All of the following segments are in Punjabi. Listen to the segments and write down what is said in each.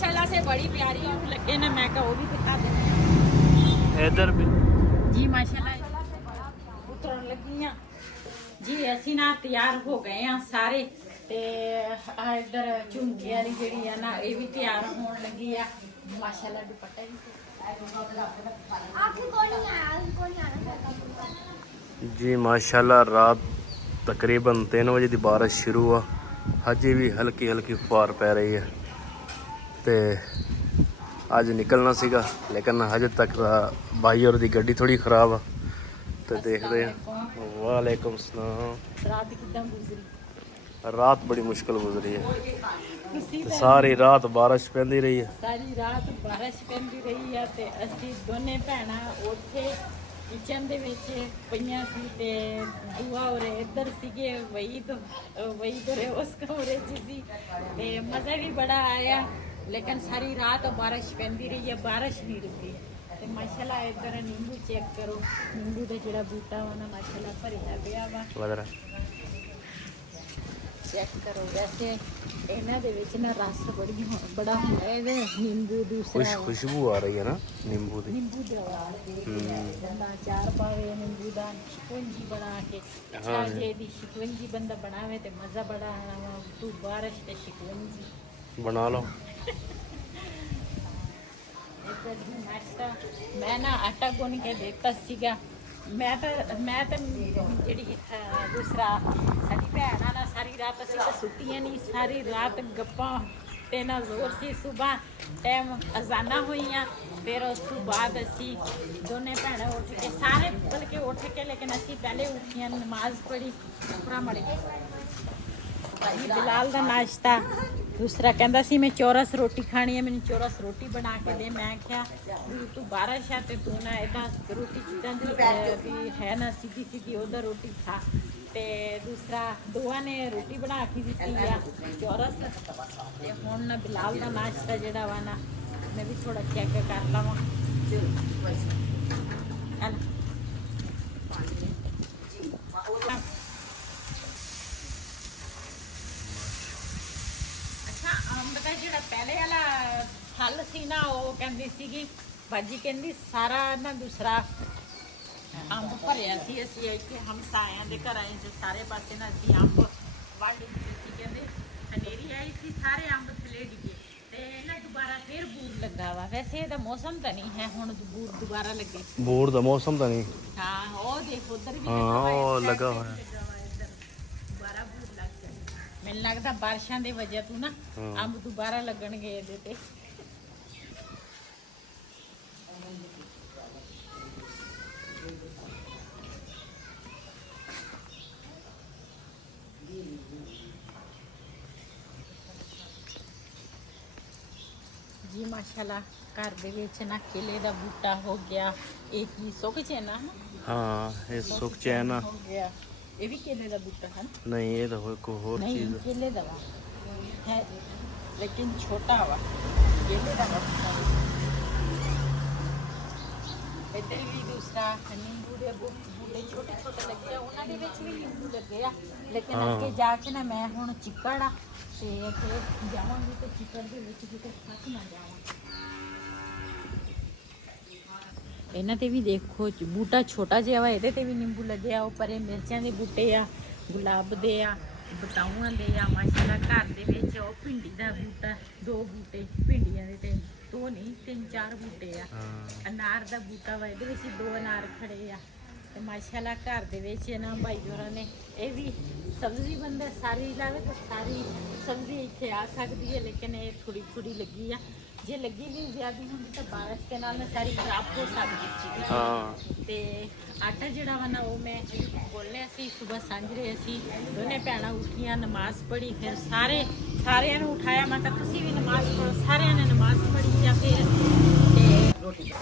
माशाल्लाह से बड़ी प्यारी लगे ना, मैं कहा वो भी दिखा दे इधर भी जी। माशाल्लाह उतरन लगी हाँ जी। असी ना तैयार हो गए हैं सारे ते इधर झुमके वाली जी है ना ये भी तैयार होने लगी है माशाल्लाह। दुपट्टा भी जी माशाल्लाह। रात तकरीबन 3 बजे की बारिश शुरू हुआ, हजे भी हल्की हल्की फुहार पै रही है। तो अज निकलना सीगा लेकिन हजे तक भाई और दी गड्डी थोड़ी खराब है, तो देखते हैं। वालेकुम सलाम। रात कितना गुजरी? रात बड़ी मुश्किल गुजरी है, सारी रात बारिश पैंदी रही है। सारी रात बारिश पैंदी रही है ते असी दोने भैणा उत्थे किचन दे विच पईयां सी ते दुआ और इधर सीगे वही तो उस कमरे च सी ते मज़ा भी बड़ा आया। लेकिन सारी रात बारिश पैंदी रही है, बारिश नहीं रुकी ते माशाल्लाह। इधर नींबू चेक करो, नींबू का जिहड़ा बूटा वा ना माशाल्लाह भरिया पिया वा। चेक करो। वैसे इन्हां दे विच ना रस बड़ा हुंदा है। नींबू दूसरा खुशबू आ रही है ना नींबू दी। नींबू दवा बंदा अचार पावे नींबू दा, शिकंजी बना के जे दी शिकंजी बंदा बनावे ते मज़ा बड़ा आना। तू बारिश ते शिकंजी बना लो। नाश्ता मैं ना आटा गुन के देता सीगा। मैं तो जी दूसरा साड़ी भैन ना सारी रात असी तो सुतियां नहीं, सारी रात गप्पां ते ना जोर सी। सुबह टाइम अजाना हुई, फिर उस तो बाद असी दोने भैन उठ के सारे बल्कि उठ के लेकिन असी पहले उठियां, नमाज पढ़ी, पूरा मड़ी बिलाल का नाश्ता। दूसरा कहता सी मैं चौरस रोटी खानी है, मैंने चौरस रोटी बना के दे। मैं क्या तू बारिश है तो तू ना इदा रोटी जिदा भी है ना सीधी सीधी उधर रोटी खा। ते दूसरा दोआ ने रोटी बना के दी चौरस। हुण ना बिलाल का नाश्ता जिहड़ा वा ना मैं भी थोड़ा चेक कर लवां। पहले वाला फल सी ना वो कहती सी बाजी कहती सारा ना दूसरा अंब भरिया सी। असी इतने हमसाया के घर सारे पासे ना असी अंब वंड दिते कहते हनेरी आई सी सारे अंब थले डिगे ते ना दोबारा फिर बूर लगा वा। वैसे ਇਹਦਾ मौसम तो नहीं है हुण बूर दोबारा लगे। बूर दा मौसम तो नहीं। हाँ वो देख उधर भी लगा हुआ है। मैनूं लगदा बारिशां दी वजह तो ना अंब दोबारा लगणगे ਇਹਦੇ ਤੇ। जी माशाल्लाह घर दे विच ना केले दा बूटा हो गया। एक ही सुख चैना है। हाँ ये सुख चैन हो गया। ये भी केले दा बूटा है ना? नहीं ये तो कोई और चीज केले दा है लेकिन छोटा वा केले दा बूटा। इधर भी दूसरा नींबू दे बूटे छोटे छोटे लगे उन्हां दे विच भी नींबू लगे आ। लेकिन अगे जाके ना मैं हुण चिक्कड़ आ ते अगे जावांगी तो चिक्कड़ दे विच किते फस ना जावां। इन्हां ते भी देखो बूटा छोटा जिहा वा, इहदे ते भी नींबू लगे आ। उपर मिर्चां दे बूटे आ, गुलाब दे आ, बताऊआं दे आ। माशाल्लाह घर दे विच ओ भिंडी दा बूटा, 2 बूटे भिंडियां दे ते 2 नहीं 3-4 बूटे आ। अनार दा बूटा वा, इहदे विच 2 अनार खड़े आ। ते माशाल्लाह घर दे विच ना भाई होरां ने ये भी सब्जी बंदा सारी लावे तो सारी सब्जी इत्थे आ सकदी है। लेकिन ये थोड़ी थोड़ी लगी आ, जे लगी भी ज़्यादा होंदी तो बारिश के नाल सारी खराब हो सकदी सी। ते आटा जिहड़ा वा ना वो मैं बोलने सी सुबह सांजरे असी दोने भैणां उठियां, नमाज पढ़ी, फिर सारियां नूं उठाया। मैं कहा तुसीं भी नमाज पढ़ो। सारियां ने नमाज पढ़ी या फिर ते रोटी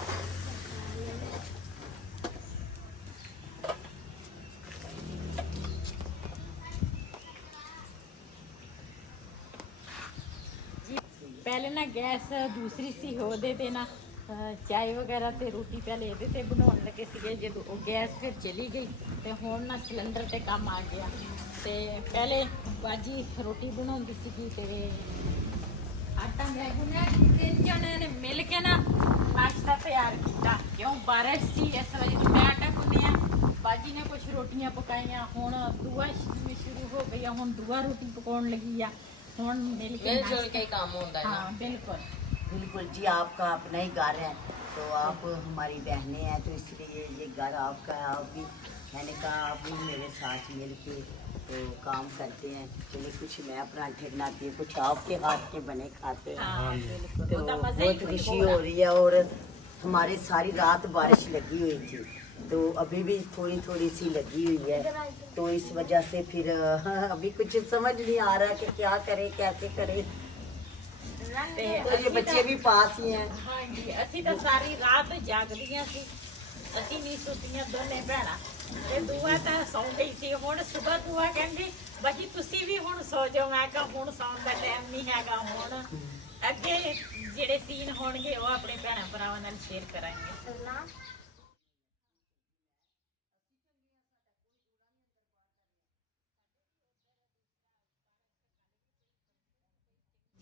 पहले ना गैस दूसरी सी होदे ते ना चाय वगैरह ते रोटी पहले ये बनाने लगे थे। जो गैस फिर चली गई तो हुण ना सिलेंडर ते काम आ गया। तो पहले बाजी रोटी बनाती सी, आटा मैं गुन्निया ਜਣਿਆਂ ਨੇ ਮਿਲ ਕੇ ਨਾ ਨਾਸ਼ਤਾ ਤਿਆਰ ਕੀਤਾ ਕਿਉਂ ਬਾਰਿਸ਼ ਸੀ ਇਸ ਵਜ੍ਹਾ ਮੈਂ ਆਟਾ ਗੁੰਨਿਆ ਬਾਜੀ ਨੇ ਕੁਝ ਰੋਟੀਆਂ ਪਕਾਈਆਂ ਹੁਣ ਦੂਆ ਸ਼ੁਰੂ ਹੋ ਗਈ ਆ ਹੁਣ ਦੂਆ ਰੋਟੀ ਪਕਾਉਣ ਲੱਗੀ ਆ ਹੁਣ ਮਿਲ ਕੇ के काम होता है ना। ਹਾਂ ਬਿਲकुल बिल्कुल जी, आपका अपना ही घर है तो आप हमारी बहनें हैं तो इसलिए ये घर आपका है। आप भी, मैंने कहा आप भी मेरे साथ मिल के तो काम करते हैं। चलिए कुछ मैं पराठे बनाती हूँ, कुछ आपके हाथ के बने खाते हैं ਹਾਂ ਬਿਲकुल तो ਉਹਦਾ ਮਜ਼ਾ ਹੀ बहुत कुछ खुशी होगा। हो रही है। और हमारे सारी रात बारिश लगी हुई थी तो अभी भी थोड़ी थोड़ी सी लगी हुई है तो इस वजह से फिर अभी कुछ समझ नहीं आ रहा कि क्या करें कैसे करें। ਤੇ तो ये बच्चे भी पास ही हैं। ਹਾਂਜੀ ਅਸੀਂ ਤਾਂ ਸਾਰੀ ਰਾਤ ਜਾਗਦੀਆਂ ਸੀ ਅਸੀਂ ਨਹੀਂ ਸੁੱਤੀਆਂ ਦੋਨੇ ਭੈਣਾਂ ਤੇ ਦੂਆ ਤਾਂ ਸੌਂ ਗਈ ਸੀ ਹੁਣ ਸਵੇਰ ਦੂਆ ਕਹਿੰਦੀ ਬਾਜੀ ਤੁਸੀਂ ਵੀ ਹੁਣ ਸੌ ਜਾਓ ਮੈਂ ਕਿਹਾ ਹੁਣ ਸੌਣ ਦਾ ਟਾਈਮ ਨਹੀਂ ਹੈਗਾ ਹੁਣ ਅੱਗੇ ਜਿਹੜੇ ਸੀਨ ਹੋਣਗੇ ਉਹ ਆਪਣੇ ਭੈਣਾਂ ਭਰਾਵਾਂ ਨਾਲ ਸ਼ੇਅਰ ਕਰਾਂਗੇ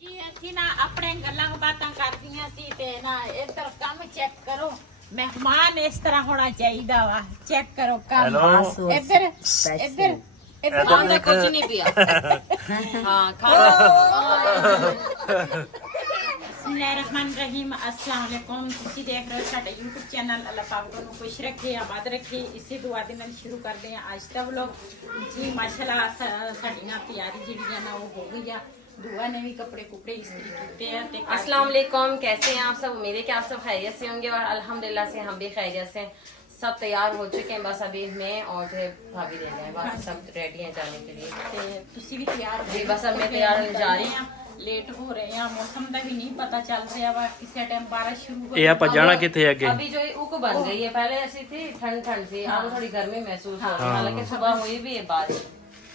ਜੀ ਅਸੀਂ ਨਾ ਆਪਣੇ ਗੱਲਾਂ ਬਾਤਾਂ ਕਰਦੀਆਂ ਸੀ ਤੇ ਨਾ ਇੱਧਰ ਕੰਮ ਚੈੱਕ ਕਰੋ ਮਹਿਮਾਨ ਇਸ ਤਰ੍ਹਾਂ ਹੋਣਾ ਚਾਹੀਦਾ ਵਾ ਚੈੱਕ ਕਰੋ ਕੰਮ Hello. ਇੱਧਰ ਇੱਧਰ ਇੱਧਰ खाना कुछ नहीं पिया। हाँ खाना ਬਿਸਮਿਲ੍ਲਾਹਿਰਰਹਿਮਾਨਿਰਰਹੀਮ अस्सलाम वालेकुम ਤੁਸੀਂ ਦੇਖ ਰਹੇ ਹੋ ਸਾਡਾ YouTube ਚੈਨਲ ਅੱਲਾਹ ਪਾਕ ਤੁਹਾਨੂੰ ਖੁਸ਼ ਰੱਖੇ ਆਬਾਦ ਰੱਖੇ ਇਸੇ ਦੁਆ ਦੇ ਨਾਲ ਸ਼ੁਰੂ ਕਰਦੇ ਹਾਂ ਅੱਜ ਦਾ ਵਲੌਗ ਜੀ ਮਾਸ਼ਾਅੱਲਾ ਸਾਡੀਆਂ ਤਿਆਰੀ ਜਿਹੜੀਆਂ ਨਾ ਉਹ ਹੋ ਗਈ ਆ ਦੁਆ ਨੇ ਵੀ ਕੱਪੜੇ ਕੁਪੜੇ ਇਸਤਰੀ ਕੀਤੇ ਆ ਤੇ अस्सलाम वालेकुम, कैसे हैं आप सब? उम्मीद है कि आप सब खैरियत से होंगे और अल्हम्दुलिल्लाह से हम भी खैरियत से हैं। सब तैयार हो चुके हैं, बस अभी मैं और जो है भाभी रह गए हैं, बस सब रेडी हैं जाने के लिए। ਤੇ ਤੁਸੀਂ ਵੀ ਤਿਆਰ ਹੋ ਜੀ ਬਸ अब मैं तैयार होने जा रही हूँ। ਲੇਟ ਹੋ ਰਹੇ ਆ ਮੌਸਮ ਦਾ ਵੀ ਨਹੀਂ ਪਤਾ ਚੱਲ ਰਿਹਾ ਵਾ ਕਿਸੇ ਟਾਈਮ ਬਾਰਿਸ਼ ਸ਼ੁਰੂ ਹੋ ਇਹ ਆਪਾਂ ਜਾਣਾ ਕਿੱਥੇ ਅੱਗੇ अभी जो है उक बन गई है, पहले ऐसी थी ठंड ठंड सी, अब थोड़ी गर्मी महसूस हो रही है। हालांकि सुबह हुई भी है बारिश,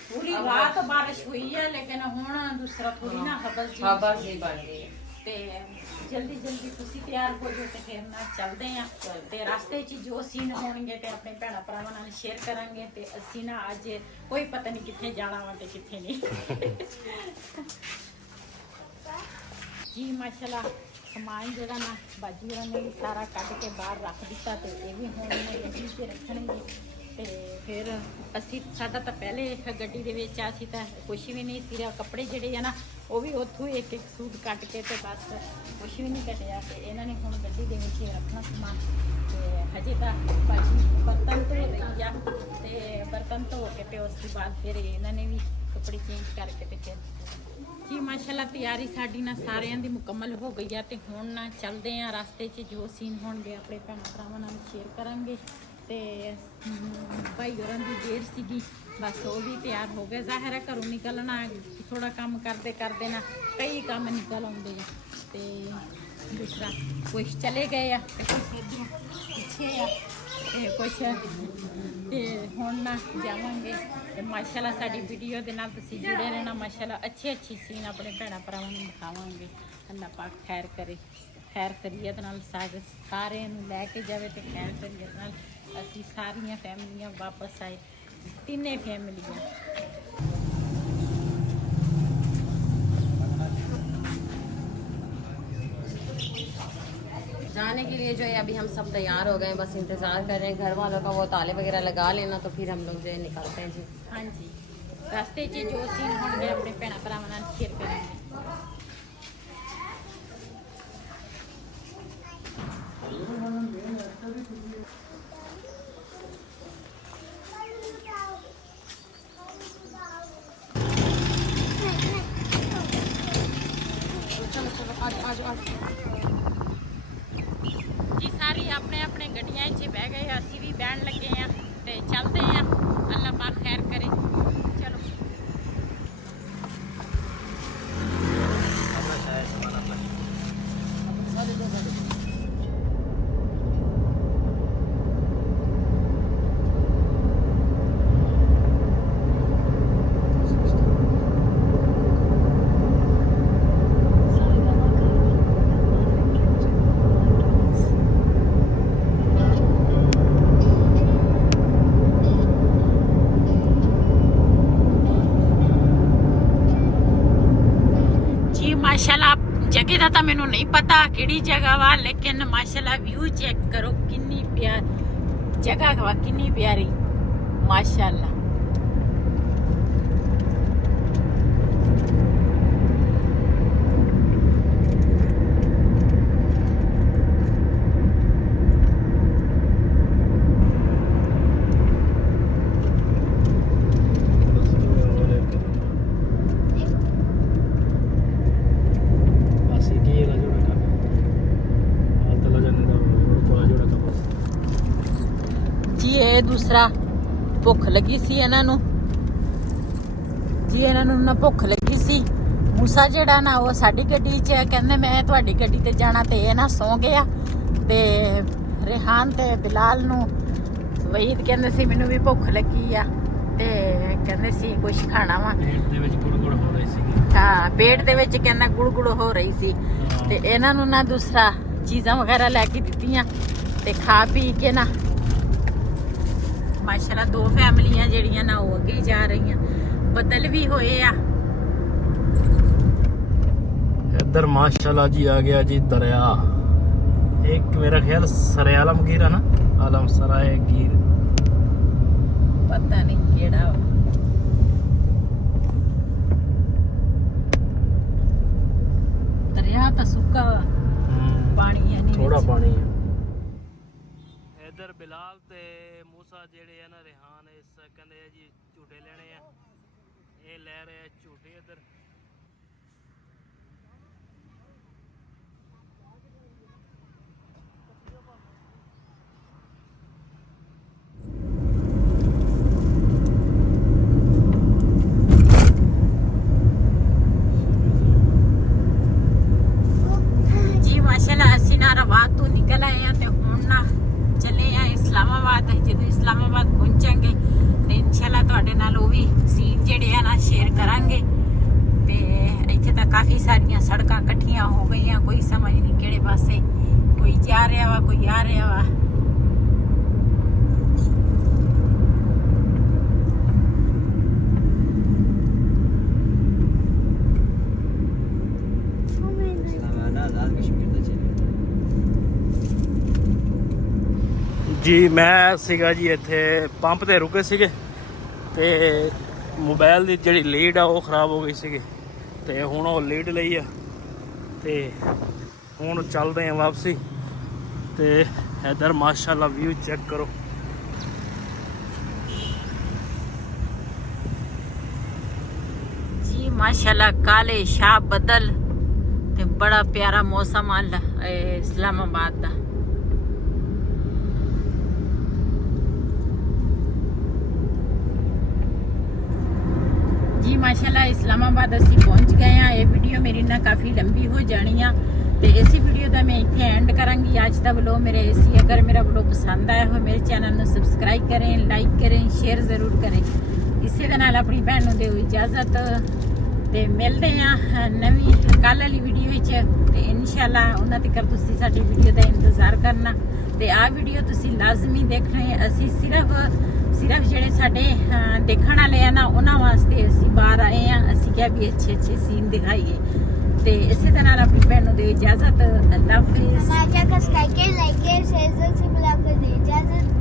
ਪੂਰੀ ਰਾਤ ਬਾਰਿਸ਼ ਹੋਈ ਹੈ ਲੇਕਿਨ ਹੁਣ ਦੂਸਰਾ ਥੋੜੀ ਨਾ ਹਬਲ ਜੀ हवा सी बन गई है। ਤੇ ਜਲਦੀ ਜਲਦੀ ਤੁਸੀਂ ਤਿਆਰ ਹੋ ਜਾਓ ਤੇ ਫਿਰ ਨਾਲ ਚੱਲਦੇ ਆ ਤੇ ਰਸਤੇ 'ਚ ਜੋ ਸੀਨ ਹੋਣਗੇ ਤੇ ਆਪਣੇ ਭੈਣਾਂ ਭਰਾਵਾਂ ਨਾਲ ਸ਼ੇਅਰ ਕਰਾਂਗੇ ਤੇ ਅਸੀਂ ਨਾ ਅੱਜ ਕੋਈ ਪਤਾ ਨਹੀਂ ਕਿੱਥੇ ਜਾਣਾ ਵਾ ਤੇ ਕਿੱਥੇ ਨਹੀਂ ਜੀ ਮਾਸ਼ਾਅੱਲਾ ਸਮਾਨ ਜਿਹੜਾ ਨਾ ਬਾਜੀ ਹੋਰਾਂ ਨੇ ਵੀ ਸਾਰਾ ਕੱਢ ਕੇ ਬਾਹਰ ਰੱਖ ਦਿੱਤਾ ਤੇ ਇਹ ਵੀ ਹੁਣ ਮੈਂ ਗੱਡੀ 'ਤੇ ਰੱਖਣਗੇ ਤੇ ਫਿਰ ਅਸੀਂ ਸਾਡਾ ਤਾਂ ਪਹਿਲੇ ਗੱਡੀ ਦੇ ਵਿੱਚ ਆ ਸੀ ਤਾਂ ਕੁਛ ਵੀ ਨਹੀਂ ਸੀ ਰਿਹਾ ਕੱਪੜੇ ਜਿਹੜੇ ਆ ਨਾ ਉਹ ਵੀ ਉੱਥੋਂ ਇੱਕ ਇੱਕ ਸੂਟ ਕੱਟ ਕੇ ਤੇ ਬਸ ਕੁਛ ਵੀ ਨਹੀਂ ਕੱਟਿਆ ਤੇ ਇਹਨਾਂ ਨੇ ਹੁਣ ਗੱਡੀ ਦੇ ਵਿੱਚ ਹੀ ਰੱਖਣਾ ਸਮਾਨ ਤੇ ਹਜੇ ਤਾਂ ਬਾਜੀ ਬਰਤਨ ਧੋ ਰਹੀ ਆ ਤੇ ਬਰਤਨ ਧੋ ਕੇ ਤੇ ਉਸ ਤੋਂ ਬਾਅਦ ਫਿਰ ਇਹਨਾਂ ਨੇ ਵੀ ਕੱਪੜੇ ਚੇਂਜ ਕਰਕੇ ਤੇ ਫਿਰ ਜੀ ਮਾਸ਼ਾਅੱਲਾ ਤਿਆਰੀ ਸਾਡੀ ਨਾ ਸਾਰਿਆਂ ਦੀ ਮੁਕੰਮਲ ਹੋ ਗਈ ਆ ਤੇ ਹੁਣ ਨਾ ਚੱਲਦੇ ਆ ਰਸਤੇ 'ਚ ਜੋ ਸੀਨ ਹੋਣਗੇ ਆਪਣੇ ਭੈਣਾਂ ਭਰਾਵਾਂ ਨਾਲ ਸ਼ੇਅਰ ਕਰਾਂਗੇ ਤੇ ਭਾਈ ਹੋਰਾਂ ਦੀ ਦੇਰ ਸੀਗੀ ਬਸ ਉਹ ਵੀ ਤਿਆਰ ਹੋ ਗਏ ਜ਼ਾਹਿਰ ਹੈ ਘਰੋਂ ਨਿਕਲਣਾ ਥੋੜਾ ਕੰਮ ਕਰਦੇ ਕਰਦੇ ਨਾ ਕਈ ਕੰਮ ਨਿਕਲ ਆਉਂਦੇ ਆ ਤੇ ਦੂਸਰਾ ਕੁਛ ਚਲੇ ਗਏ ਆ ਤੇ ਕੁਛ ਇੱਧਰੋਂ ਪਿੱਛੇ ਆ ਤੇ ਕੁਛ ਤੇ ਹੁਣ ਨਾ ਜਾਵਾਂਗੇ ਤੇ ਮਾਸ਼ਾਅੱਲਾ ਸਾਡੀ ਵੀਡੀਓ ਦੇ ਨਾਲ ਤੁਸੀਂ ਜੁੜੇ ਰਹਿਣਾ ਮਾਸ਼ਾਅੱਲਾ ਅੱਛੀ ਸੀਨ ਆਪਣੇ ਭੈਣਾਂ ਭਰਾਵਾਂ ਨੂੰ ਦਿਖਾਵਾਂਗੇ ਅੱਲਾਹ ਪਾਕ ਖੈਰ ਕਰੇ ਖੈਰ ਕਰੀਅਤ ਨਾਲ ਸਾਰਿਆਂ ਨੂੰ ਲੈ ਕੇ ਜਾਵੇ ਤੇ ਖੈਰ ਕਰੀਅਤ ਨਾਲ ਅਸੀਂ ਸਾਰੀਆਂ ਫੈਮਲੀਆਂ ਵਾਪਸ ਆਏ ਤਿੰਨੇ ਫੈਮਲੀਆਂ जाने के लिए जो है अभी हम सब तैयार हो गए, बस इंतजार कर रहे हैं घर वालों का, वो ताले वगैरह लगा लेना तो फिर हम लोग जो है निकलते हैं जी। ਹਾਂਜੀ ਰਸਤੇ 'ਚ ਜੋ ਸੀਨ ਹੋਣਗੇ ਆਪਣੇ ਭੈਣਾਂ ਭਰਾਵਾਂ ਨਾਲ ਸ਼ੇਅਰ ਕਰਾਂਗੇ ਜੀ ਸਾਰੇ ਆਪਣੇ ਆਪਣੇ ਗੱਡੀਆਂ 'ਚ ਬਹਿ ਗਏ ਅਸੀਂ ਵੀ ਬਹਿਣ ਲੱਗੇ ਆ ਤੇ ਚੱਲਦੇ ਆ ਅੱਲਾਹ ਪਾਕ ਖੈਰ ਕਰੇ ਚਲੋ ਦਾ ਤਾਂ ਮੈਨੂੰ ਨਹੀਂ ਪਤਾ ਕਿਹੜੀ ਜਗ੍ਹਾ ਵਾ, ਲੇਕਿਨ ਮਾਸ਼ਾਅੱਲਾ ਵਿਊ ਚੈੱਕ ਕਰੋ ਕਿੰਨੀ ਪਿਆਰੀ ਜਗ੍ਹਾ ਵਾ, ਕਿੰਨੀ ਪਿਆਰੀ ਮਾਸ਼ਾਅੱਲਾ। ਜੀ ਇਹ ਦੂਸਰਾ ਭੁੱਖ ਲੱਗੀ ਸੀ ਇਹਨਾਂ ਨੂੰ, ਜੀ ਇਹਨਾਂ ਨੂੰ ਨਾ ਭੁੱਖ ਲੱਗੀ ਸੀ। ਮੂਸਾ ਜਿਹੜਾ ਨਾ ਉਹ ਸਾਡੀ ਗੱਡੀ 'ਚ ਕਹਿੰਦੇ ਮੈਂ ਤੁਹਾਡੀ ਗੱਡੀ ਤੇ ਜਾਣਾ, ਤੇ ਇਹ ਨਾ ਸੌਂ ਗਿਆ। ਤੇ ਰਿਹਾਨ ਤੇ ਬਿਲਾਲ ਨੂੰ ਵਹੀਦ ਕਹਿੰਦੇ ਸੀ ਮੈਨੂੰ ਵੀ ਭੁੱਖ ਲੱਗੀ ਆ, ਤੇ ਕਹਿੰਦੇ ਸੀ ਕੁਝ ਖਾਣਾ ਵਾ। ਪੇਟ ਦੇ ਵਿੱਚ ਗੁੜਗੁੜ ਹੋ ਰਹੀ ਸੀ। ਹਾਂ ਪੇਟ ਦੇ ਵਿੱਚ ਕਹਿੰਦਾ ਗੁੜਗੁੜ ਹੋ ਰਹੀ ਸੀ, ਤੇ ਇਹਨਾਂ ਨੂੰ ਨਾ ਦੂਸਰਾ ਚੀਜ਼ਾਂ ਵਗੈਰਾ ਲੈ ਕੇ ਦਿੱਤੀਆਂ ਤੇ ਖਾ ਪੀ ਕੇ ਨਾ ਮਾਸ਼ਾਅੱਲਾ 2 ਫੈਮਲੀਆਂ ਜਿਹੜੀਆਂ ਨਾ ਉਹ ਅੱਗੇ ਜਾ ਰਹੀਆਂ। ਬੱਦਲ ਵੀ ਹੋਏ ਆ ਇੱਧਰ ਮਾਸ਼ਾਅੱਲਾ ਜੀ ਆ ਗਿਆ ਜੀ ਦਰਿਆ। ਇੱਕ ਮੇਰਾ ਖਿਆਲ ਸਰੇ ਆਲਮਗੀਰ ਹੈ ਨਾ, ਆਲਮ ਸਰਾਏ ਗੀਰ, ਪਤਾ ਨਹੀਂ ਕਿਹੜਾ ਵਾ। ਦਰਿਆ ਤਾਂ ਸੁੱਕਾ ਵਾ, ਪਾਣੀ ਹੈ ਨਹੀਂ ਥੋੜਾ ਵਿੱਚ। ਪਾਣੀ ਹੈ। ਇੱਧਰ ਬਿਲਾਲ ਤੇ ਮੂਸਾ ਜਿਹੜੇ ਆ ਨਾ ਰਿਹਾਨ ਇਸ ਕਹਿੰਦੇ ਆ ਜੀ ਝੂਟੇ ਲੈਣੇ ਆ, ਇਹ ਲੈ ਰਹੇ ਆ ਝੂਟੇ ਇੱਧਰ। ਜੀ ਮਾਸ਼ਾਅੱਲਾ ਅਸੀਂ ਨਾ ਰਵਾਤ ਤੋਂ ਨਿਕਲ ਆਏ ਆ ਤੇ ਹੁਣ ਨਾ ਚੱਲੇ ਆ ਇਸਲਾਮਾਬਾਦ। ਜਦੋਂ ਇਸਲਾਮਾਬਾਦ ਪਹੁੰਚਾਂਗੇ ਤੇ ਇਨਸ਼ਾਅੱਲਾ ਤੁਹਾਡੇ ਨਾਲ ਉਹ ਵੀ ਸੀਨ ਜਿਹੜੇ ਆ ਨਾ ਸ਼ੇਅਰ ਕਰਾਂਗੇ। ਤੇ ਇੱਥੇ ਤਾਂ ਕਾਫੀ ਸਾਰੀਆਂ ਸੜਕਾਂ ਇਕੱਠੀਆਂ ਹੋ ਗਈਆਂ, ਕੋਈ ਸਮਝ ਨਹੀਂ ਕਿਹੜੇ ਪਾਸੇ ਕੋਈ ਜਾ ਰਿਹਾ ਵਾ ਕੋਈ ਆ ਰਿਹਾ ਵਾ। ਜੀ ਮੈਂ ਸੀਗਾ ਜੀ ਇੱਥੇ ਪੰਪ ਤੇ ਰੁਕੇ ਸੀਗੇ, ਤੇ ਮੋਬਾਈਲ ਦੀ ਜਿਹੜੀ ਲੀਡ ਆ ਉਹ ਖਰਾਬ ਹੋ ਗਈ ਸੀਗੀ, ਤੇ ਹੁਣ ਉਹ ਲੀਡ ਲਈ ਆ ਤੇ ਹੁਣ ਚੱਲਦੇ ਆ ਵਾਪਸੀ। ਤੇ ਇੱਧਰ ਮਾਸ਼ਾਅੱਲਾ ਵਿਊ ਚੈੱਕ ਕਰੋ। ਜੀ ਮਾਸ਼ਾਅੱਲਾ ਕਾਲੇ ਸ਼ਾਹ ਬੱਦਲ ਤੇ ਬੜਾ ਪਿਆਰਾ ਮੌਸਮ ਆ ਇਸਲਾਮਾਬਾਦ ਦਾ। ਜੀ ਮਾਸ਼ਾਅੱਲਾ ਇਸਲਾਮਾਬਾਦ ਅਸੀਂ ਪਹੁੰਚ ਗਏ ਆ। ਇਹ ਵੀਡੀਓ ਮੇਰੀ ਨਾ ਕਾਫੀ ਲੰਬੀ ਹੋ ਜਾਣੀ ਆ, ਤੇ ਇसी ਵੀਡੀਓ ਦਾ ਮੈਂ ਇੱਥੇ ਐਂਡ ਕਰਾਂਗੀ ਅੱਜ ਦਾ ਵਲੋਗ ਮੇਰਾ ਇसी। ਅਗਰ ਮੇਰਾ ਵਲੋਗ ਪਸੰਦ ਆਇਆ ਹੋ ਮੇਰੇ ਚੈਨਲ ਨੂੰ ਸਬਸਕ੍ਰਾਈਬ ਕरें, ਲਾਈਕ करें, ਸ਼ੇਅਰ ਜ਼ਰੂਰ ਕरें। ਇਸੇ ਦੇ ਨਾਲ ਆਪਣੀ ਭੈਣ ਨੂੰ ਦਿਓ ਇਜਾਜ਼ਤ, ਤੇ ਮਿਲਦੇ ਆ ਨਵੀਂ ਕੱਲ ਵਾਲੀ ਵੀਡੀਓ ਵਿੱਚ। ਤੇ ਇਨਸ਼ਾਅੱਲਾ ਉਹਨਾਂ ਤੱਕ ਤੁਸੀਂ ਸਾਡੀ ਵੀਡੀਓ ਦਾ ਇੰਤਜ਼ਾਰ ਕਰਨਾ, ਤੇ ਆਹ ਵੀਡੀਓ ਤੁਸੀਂ ਲਾਜ਼ਮੀ ਦੇਖਣਾ ਹੈ। ਅਸੀਂ ਸਿਰਫ ਜਿਹੜੇ ਸਾਡੇ ਦੇਖਣ ਵਾਲੇ ਆ ਨਾ ਉਹਨਾਂ ਵਾਸਤੇ ਅਸੀਂ ਬਾਹਰ ਆਏ ਆ। ਅਸੀਂ ਕਿਹਾ ਵੀ ਅੱਛੇ ਸੀਨ ਦਿਖਾਈਏ, ਤੇ ਇਸੇ ਦੇ ਨਾਲ ਆਪਣੀ ਭੈਣ ਨੂੰ ਦਿਓ ਇਜਾਜ਼ਤ। ਅੱਲਾਹ ਹਾਫਿਜ਼। हमारे चैनल को सब्सक्राइब करें, लाइक करें, शेयर जरूर से बुला कर दें इजाजत।